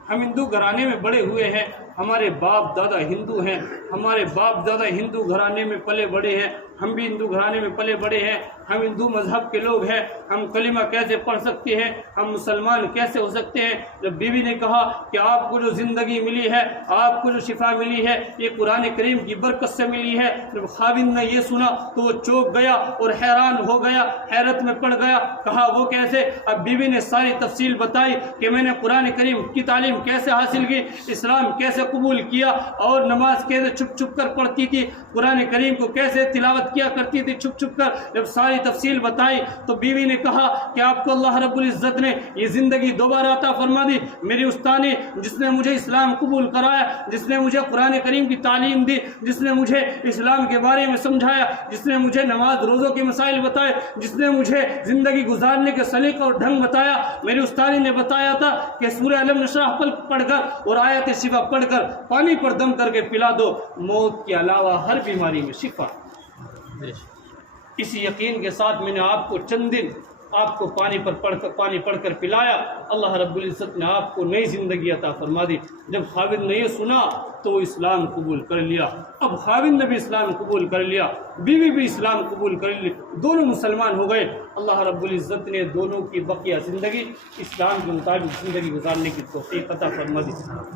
ہم ہندو گھرانے میں بڑے ہوئے ہیں، ہمارے باپ دادا ہندو ہیں، ہمارے باپ دادا ہندو گھرانے میں پلے بڑے ہیں، ہم بھی ہندو گھرانے میں پلے بڑے ہیں، ہم ہندو مذہب کے لوگ ہیں، ہم کلمہ کیسے پڑھ سکتے ہیں، ہم مسلمان کیسے ہو سکتے ہیں؟ جب بیوی نے کہا کہ آپ کو جو زندگی ملی ہے، آپ کو جو شفا ملی ہے یہ قرآن کریم کی برکت سے ملی ہے، جب خاوند نے یہ سنا تو وہ چونک گیا اور حیران ہو گیا، حیرت میں پڑ گیا۔ کہا وہ کیسے؟ اب بیوی نے ساری تفصیل بتائی کہ میں نے قرآن کریم کی تعلیم کیسے حاصل کی، اسلام کیسے قبول کیا، اور نماز کیسے چھپ چھپ کر پڑھتی تھی، قرآن کریم کو کیسے تلاوت کیا کرتی تھی چھپ چھپ کر۔ جب ساری تفصیل بتائی تو بیوی نے کہا کہ آپ کو اللہ رب العزت نے یہ زندگی دوبارہ عطا فرما دی، میری استانی جس نے مجھے اسلام قبول کرایا، جس نے مجھے قرآن کریم کی تعلیم دی، جس نے مجھے اسلام کے بارے میں سمجھایا، جس نے مجھے نماز روزوں کے مسائل بتائے، جس نے مجھے زندگی گزارنے کے سلیقہ اور ڈھنگ بتایا، میری استانی نے بتایا تھا کہ سورہ علم نشرح پڑھ کر اور آیت شفا پڑھ کر پانی پر دم کر کے پلا دو، موت کے علاوہ ہر بیماری میں شفا۔ اسی یقین کے ساتھ میں نے آپ کو چند دن آپ کو پانی پڑھ کر پلایا، اللہ رب العزت نے آپ کو نئی زندگی عطا فرما دی۔ جب خاوند نے یہ سنا تو وہ اسلام قبول کر لیا۔ اب خاوند نے بھی اسلام قبول کر لیا، بیوی بھی اسلام قبول کر لی، دونوں مسلمان ہو گئے۔ اللہ رب العزت نے دونوں کی بقیہ زندگی اسلام کے مطابق زندگی گزارنے کی توفیق عطا فرما دی۔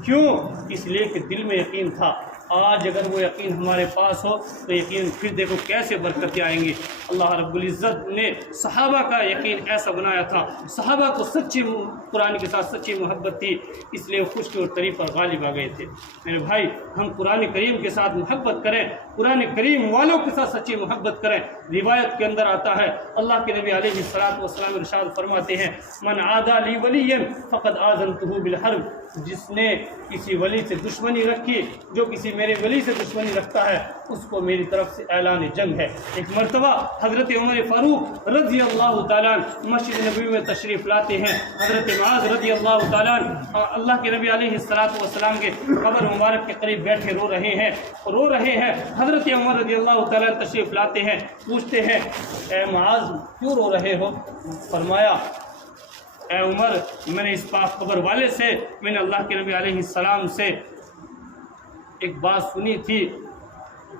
کیوں؟ اس لیے کہ دل میں یقین تھا۔ آج اگر وہ یقین ہمارے پاس ہو تو یقین پھر دیکھو کیسے برکتیں آئیں گی۔ اللہ رب العزت نے صحابہ کا یقین ایسا بنایا تھا، صحابہ کو سچی قرآن کے ساتھ سچی محبت تھی، اس لیے وہ خشکی اور طری پر غالب آ گئے تھے۔ میرے بھائی ہم قرآن کریم کے ساتھ محبت کریں، قرآن کریم والوں کے ساتھ سچی محبت کریں۔ روایت کے اندر آتا ہے اللہ کے نبی علیہ الصلوۃ والسلام ارشاد فرماتے ہیں من عادی لی ولیا فقد آذنتہ بالحرب، جس نے کسی ولی سے دشمنی رکھی، جو کسی میرے ولی سے دشمنی رکھتا ہے اس کو میری طرف سے اعلان جنگ ہے۔ ایک مرتبہ حضرت عمر فاروق رضی اللہ تعالیٰ مسجد نبوی میں تشریف لاتے ہیں، حضرت معاذ رضی اللہ تعالیٰ اللہ کے نبی علیہ الصلوۃ والسلام کے قبر مبارک کے قریب بیٹھے رو رہے ہیں۔ حضرت عمر رضی اللہ تعالیٰ تشریف لاتے ہیں، پوچھتے ہیں اے معاذ کیوں رو رہے ہو؟ فرمایا اے عمر میں نے اس پاک قبر والے سے، میں نے اللہ کے نبی علیہ السلام سے ایک بات سنی تھی،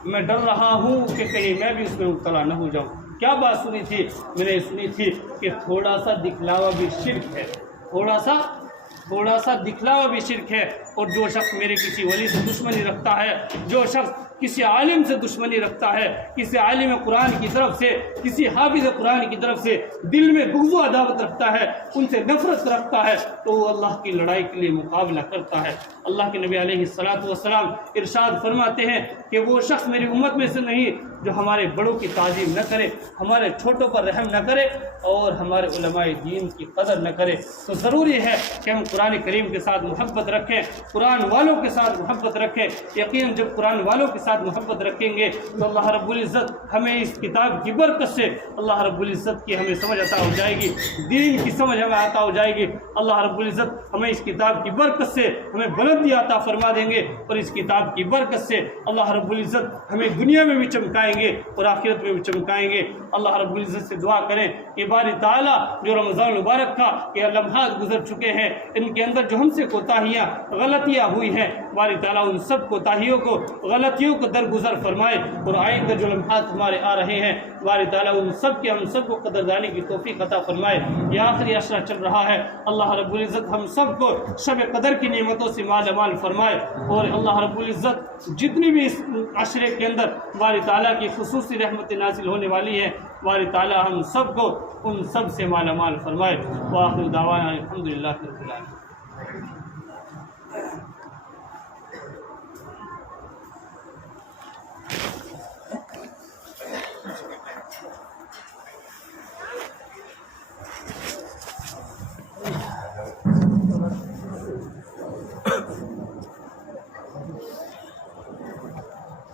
میں ڈر رہا ہوں کہ کہیں میں بھی اس میں مبتلا نہ ہو جاؤں۔ کیا بات سنی تھی؟ میں نے سنی تھی کہ تھوڑا سا دکھلاوا بھی شرک ہے، تھوڑا سا دکھلاوا بھی شرک ہے، اور جو شخص میرے کسی ولی سے دشمنی رکھتا ہے، جو شخص کسی عالم سے دشمنی رکھتا ہے، کسی عالم قرآن کی طرف سے، کسی حافظ قرآن کی طرف سے دل میں بغض و عداوت رکھتا ہے، ان سے نفرت رکھتا ہے، تو وہ اللہ کی لڑائی کے لیے مقابلہ کرتا ہے۔ اللہ کے نبی علیہ الصلوۃ والسلام ارشاد فرماتے ہیں کہ وہ شخص میری امت میں سے نہیں جو ہمارے بڑوں کی تعظیم نہ کرے، ہمارے چھوٹوں پر رحم نہ کرے، اور ہمارے علماء دین کی قدر نہ کرے۔ تو ضروری ہے کہ ہم قرآن کریم کے ساتھ محبت رکھیں، قرآن والوں کے ساتھ محبت رکھیں۔ یقیناً جب قرآن والوں کے ساتھ ساتھ محبت رکھیں گے تو اللہ رب العزت ہمیں اس کتاب کی برکت سے اللہ رب العزت کی ہمیں سمجھ عطا ہو جائے گی، دین کی سمجھ ہمیں عطا ہو جائے گی۔ اللہ رب العزت ہمیں اس کتاب کی برکت سے ہمیں بلندی عطا فرما دیں گے، اور اس کتاب کی برکت سے اللہ رب العزت ہمیں دنیا میں بھی چمکائیں گے اور آخرت میں بھی چمکائیں گے۔ اللہ رب العزت سے دعا کریں کہ باری تعالیٰ جو رمضان مبارک کا یہ لمحات گزر چکے ہیں، ان کے اندر جو ہم سے کوتاہیاں غلطیاں ہوئی ہیں، باری تعالیٰ ان سب کوتاہیوں کو غلطیوں کو درگزر فرمائے، اور آئندہ جو لمحات ہمارے آ رہے ہیں باری تعالیٰ ان سب کے ہم سب کو قدردانی کی توفیق عطا فرمائے۔ یہ آخری عشرہ چل رہا ہے، اللہ رب العزت ہم سب کو شب قدر کی نعمتوں سے مالا مال فرمائے، اور اللہ رب العزت جتنی بھی اس عشرے کے اندر باری تعالیٰ کی خصوصی رحمت نازل ہونے والی ہے، باری تعالیٰ ہم سب کو ان سب سے مالا مال فرمائے۔ وآخر دعوانا الحمدللہ رب العالمین۔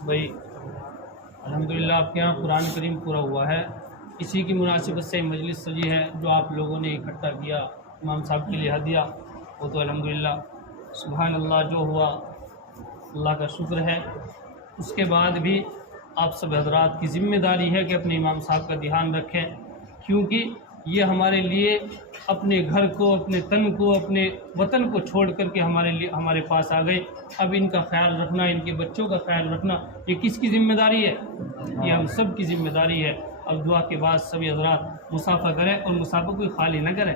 بھائی الحمدللہ آپ کے یہاں قرآن کریم پورا ہوا ہے، اسی کی مناسبت سے مجلس سجی ہے، جو آپ لوگوں نے اکٹھا کیا امام صاحب کے لیے ہدیہ، وہ تو الحمدللہ سبحان اللہ جو ہوا اللہ کا شکر ہے۔ اس کے بعد بھی آپ سب حضرات کی ذمہ داری ہے کہ اپنے امام صاحب کا دھیان رکھیں، کیونکہ یہ ہمارے لیے اپنے گھر کو، اپنے تن کو، اپنے وطن کو چھوڑ کر کے ہمارے پاس آ گئے۔ اب ان کا خیال رکھنا، ان کے بچوں کا خیال رکھنا، یہ کس کی ذمہ داری ہے؟ یہ ہم سب کی ذمہ داری ہے۔ اب دعا کے بعد سبھی حضرات مسافہ کریں، اور مسافہ کوئی خالی نہ کریں،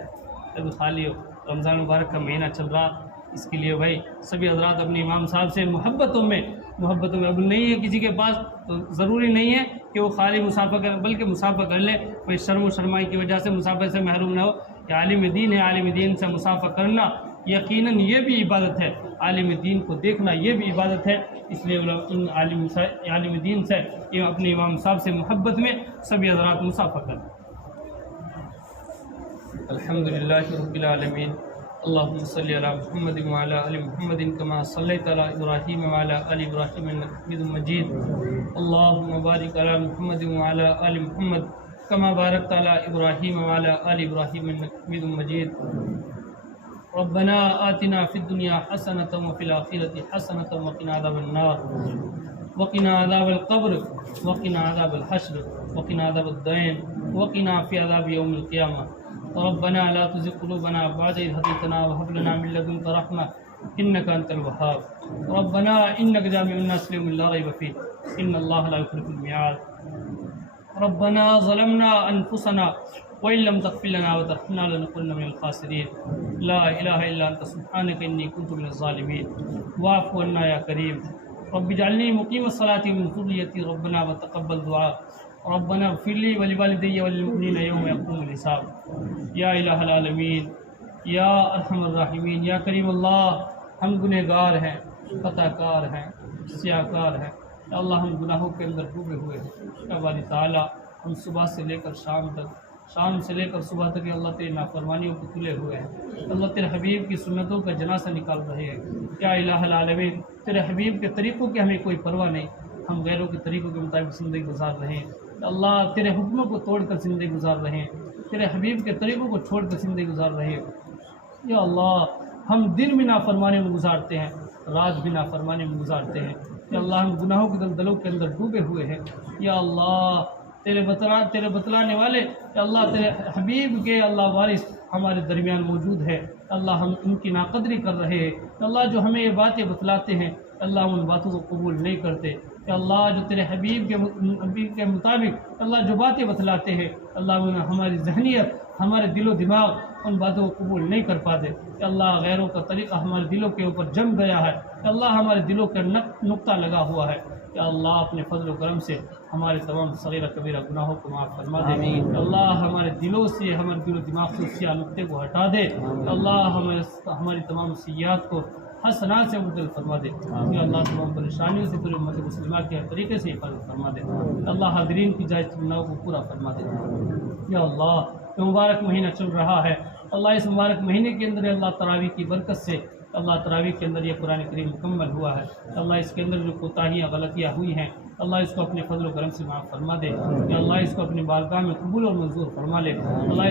کبھی خالی ہو۔ رمضان مبارک کا مہینہ چل رہا، اس کے لیے بھائی سبھی حضرات اپنے امام صاحب سے محبتوں میں اب نہیں ہے کسی کے پاس تو ضروری نہیں ہے کہ وہ خالی مسافہ کرے، بلکہ مسافہ کر لے، کوئی شرم و شرمائی کی وجہ سے مسافہ سے محروم نہ ہو۔ کہ عالم دین ہے، عالم دین سے مسافہ کرنا یقیناً یہ بھی عبادت ہے، عالم دین کو دیکھنا یہ بھی عبادت ہے۔ اس لیے ان عالم دین سے اپنے امام صاحب سے محبت میں سبھی حضرات مسافہ کریں۔ الحمدللہ رب العالمین، اللہم صلی علی محمد وعلی آل محمد کما صلیت علی ابراہیم وعلی آل ابراہیم انک حمید مجید، اللہم بارک علی محمد وعلی آل محمد کما بارکت علی ابراہیم وعلی آل ابراہیم انک حمید مجید۔ ربنا آتنا فی الدنیا حسنۃ وفی الآخرۃ حسنۃ وقنا عذاب النار وقنا عذاب القبر وقنا عذاب الحشر وقنا عذاب الدین وقنا فی عذاب یوم القیامہ۔ ربنا لا تزغ قلوبنا بعد إذ هديتنا وهب لنا من لدنك رحمة إنك أنت الوهاب۔ ربنا إنك جامع الناس ليوم لا ريب فيه إن الله لا يخلف الميعاد۔ ربنا ظلمنا أنفسنا وإن لم تغفر لنا وترحمنا لنكونن من الخاسرين۔ لا إله إلا أنت سبحانك إني كنت من الظالمين۔ واعف عنا يا كريم، رب اجعلني مقيم الصلاة من ذريتي ربنا وتقبل دعاء۔ ربنا اغفر لي ولوالدي وللمؤمنين يوم يقوم الحساب۔ یا الہ العالمین، یا ارحم الراحمین، یا کریم اللہ، ہم گنہگار ہیں، خطا کار ہیں، سیاہ کار ہیں، یا اللہ ہم گناہوں کے اندر ڈوبے ہوئے ہیں۔ یا باری تعالیٰ ہم صبح سے لے کر شام تک، شام سے لے کر صبح تک اللہ تیری نافرمانیوں کو تلے ہوئے ہیں، اللہ تیرے حبیب کی سنتوں کا جنازہ نکال رہے ہیں۔ یا الہ العالمین، تیرے حبیب کے طریقوں کی ہمیں کوئی پرواہ نہیں، ہم غیروں کے طریقوں کے مطابق زندگی گزار رہے ہیں۔ اللہ تیرے حکموں کو توڑ کر زندگی گزار رہے ہیں، تیرے حبیب کے طریقوں کو چھوڑ کر زندگی گزار رہے ہیں۔ یا اللہ ہم دن بھی نافرمانی میں گزارتے ہیں، رات بھی نافرمانی میں گزارتے ہیں۔ یا اللہ ہم گناہوں کے دلدلوں کے اندر ڈوبے ہوئے ہیں۔ یا اللہ تیرے بتلانے والے، یا اللہ تیرے حبیب کے اللہ وارث ہمارے درمیان موجود ہے، اللہ ہم ان کی ناقدری کر رہے ہیں۔ اللہ جو ہمیں یہ باتیں بتلاتے ہیں، اللہ ان باتوں کو قبول نہیں کرتے۔ کہ اللہ جو تیرے حبیب کے مطابق اللہ جو باتیں بتلاتے ہیں، اللہ ہماری ذہنیت، ہمارے دل و دماغ ان باتوں کو قبول نہیں کر پاتے۔ کہ اللہ غیروں کا طریقہ ہمارے دلوں کے اوپر جم گیا ہے، کہ اللہ ہمارے دلوں کا نقطہ لگا ہوا ہے۔ کہ اللہ اپنے فضل و کرم سے ہمارے تمام صغیرہ کبیرہ گناہوں کو معاف فرما دے۔ کہ اللہ ہمارے دلوں سے، ہمارے دل و دماغ سے سیاہ نقطے کو ہٹا دے۔ کہ اللہ ہماری تمام سیئات کو حسنات سے مبدل فرما دے۔ کہ اللہ تمام پریشانیوں سے پوری امت مسلمہ کے ہر طریقے سے حفاظت فرما دے۔ اللہ حاضرین کی جائز تمناؤں کو پورا فرما دے۔ یا اللہ یہ مبارک مہینہ چل رہا ہے، اللہ اس مبارک مہینے کے اندر اللہ تراویح کی برکت سے اللہ تراویح کے اندر یہ قرآن کریم مکمل ہوا ہے، اللہ اس کے اندر جو کوتاہیاں غلطیاں ہوئی ہیں اللہ اس کو اپنے فضل و کرم سے معاف فرما دے، کہ اللہ اس کو اپنی بارگاہ میں قبول اور منظور فرما لے، اللہ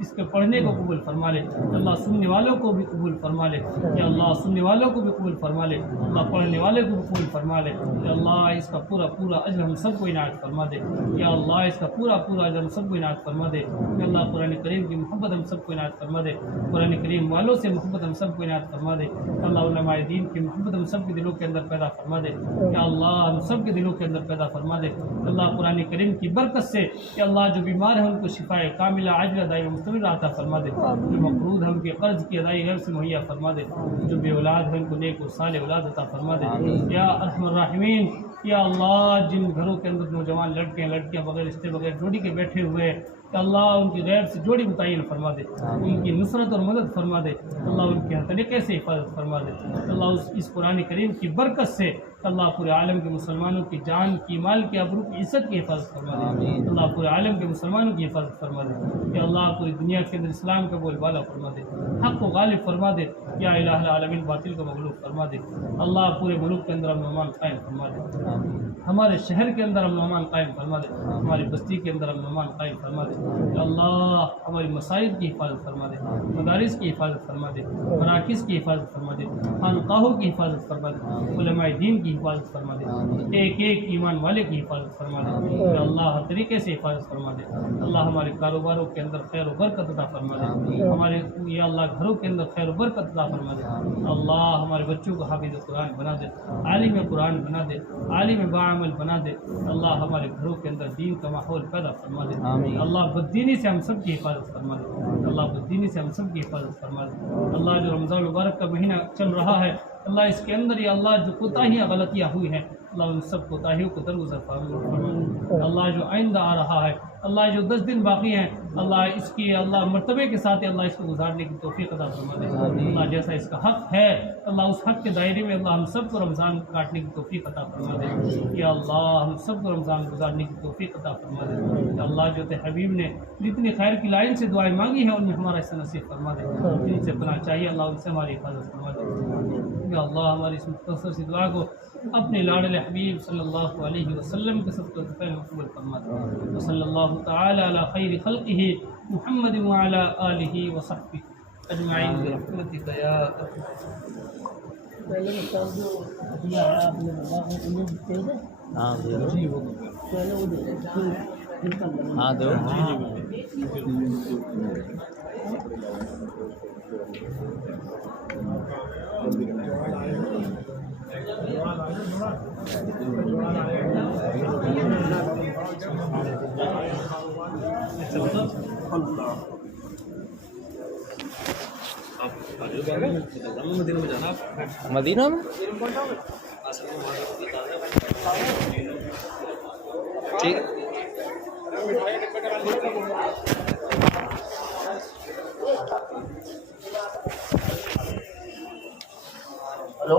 اس کے پڑھنے کو قبول فرما لے، اللہ سننے والوں کو بھی قبول فرما لے، کہ اللہ سننے والوں کو بھی قبول فرما لے، اللہ پڑھنے والے کو بھی قبول فرما لے، کہ اللہ اس کا پورا پورا اجر ہم سب کو عنایت فرما دے، یا اللہ اس کا پورا پورا اجر ہم سب کو عنایت فرما دے، کہ اللہ قرآن کریم کی محبت ہم سب کو عنایت فرما دے، قرآن کریم والوں سے محبت ہم سب کو عنایت فرما دے، اللہ علماء دین کی محبت ہم سب کے دلوں کے اندر پیدا فرما دے، کہ اللہ ہم سب کے دلوں کے اندر پیدا فرما دے، اللہ قرآن کریم کی برکت سے کہ اللہ جو بیمار ہیں ان کو شفاء کاملہ عاجلہ دائم مستمر عطا فرما دے، جو مقروض ہیں ان کے قرض کی ادائی غیر سے مہیا فرما دے، جو بے اولاد ہیں ان کو نیک و صالح اولاد عطا فرما دے، یا ارحم الراحمین، یا اللہ جن گھروں کے اندر نوجوان لڑکیاں بغیر رشتے بغیر جوڑی کے بیٹھے ہوئے کہ اللہ ان کی غیر سے جوڑی متعین فرما دے، ان کی نصرت اور مدد فرما دے، اللہ ان کے ہر طریقے سے حفاظت فرما دے، اللہ اس قرآن کریم کی برکت سے اللہ پورے عالم کے مسلمانوں کی جان کی مال کی آبرو کی عزت کی حفاظت فرما دے، اللہ پورے عالم کے مسلمانوں کی حفاظت فرما دے، کہ اللہ پوری دنیا کے اندر اسلام کا بول بالا فرما دے، حق کو غالب فرما دے، یا الہ العالمین باطل کو مغلوب فرما دے، اللہ پورے ملک کے اندر امن و امان قائم فرما دے، ہمارے شہر کے اندر امن و امان قائم فرما دے، ہماری بستی کے اندر امن و امان قائم فرما دے، کہ اللہ ہماری مساجد کی حفاظت فرما دے، مدارس کی حفاظت فرما دے، مراکز کی حفاظت فرما دے، خانقاہوں کی حفاظت فرما دے، علماء دین کی حفاظت فرما دے، ایک ایک ایمان والے کی حفاظت فرما دے، کہ اللہ ہر طریقے سے حفاظت فرما دے، اللہ ہمارے کاروباروں کے اندر خیر و برکت عطا فرما دے، ہمارے یا اللہ گھروں کے اندر خیر و برکت عطا فرما دے، اللہ ہمارے بچوں کو حافظ قرآن بنا دے، عالم قرآن بنا دے، عالم باعمل بنا دے، اللہ ہمارے گھروں کے اندر دین کا ماحول پیدا فرما دے، اللہ بددینی سے ہم سب کی حفاظت فرما دے، اللہ بددینی سے ہم سب کی حفاظت فرما دے، اللہ جو رمضان مبارک کا مہینہ چل رہا ہے اللہ اس کے اندر یا اللہ جو کوتاہیاں غلطیاں ہوئی ہیں اللہ ان سب کوتاہیوں کو درگزر فرما دے، اللہ جو آئندہ آ رہا ہے اللہ جو 10 دن باقی ہیں اللہ اس کی اللہ مرتبے کے ساتھ اللہ اس کو گزارنے کی توفیق عطا فرما دے، اللہ جیسا اس کا حق ہے اللہ اس حق کے دائرے میں اللہ ہم سب کو رمضان کاٹنے کی توفیق عطا فرما دے، یا اللہ ہم سب کو رمضان گزارنے کی توفیق عطا فرما دے، کہ اللہ جو تے حبیب نے جتنی خیر کی لائن سے دعائیں مانگی ہیں ان میں ہمارا حصہ نصیب فرما دے، جن سے پناہ چاہیے اللہ ان سے ہماری حفاظت فرما دے، یا اللہ ہماری اس مختصر سی دعا کو اپنے لاڈل حبیب صلی اللہ علیہ وسلم کے سب کو قبول فرما دے، وصلی اللہ تعالی علی خیر خلقہ محمد وعلی آلہ وصحبہ اجمعین برحمتک یا مدینہ میں ٹھیک ہلو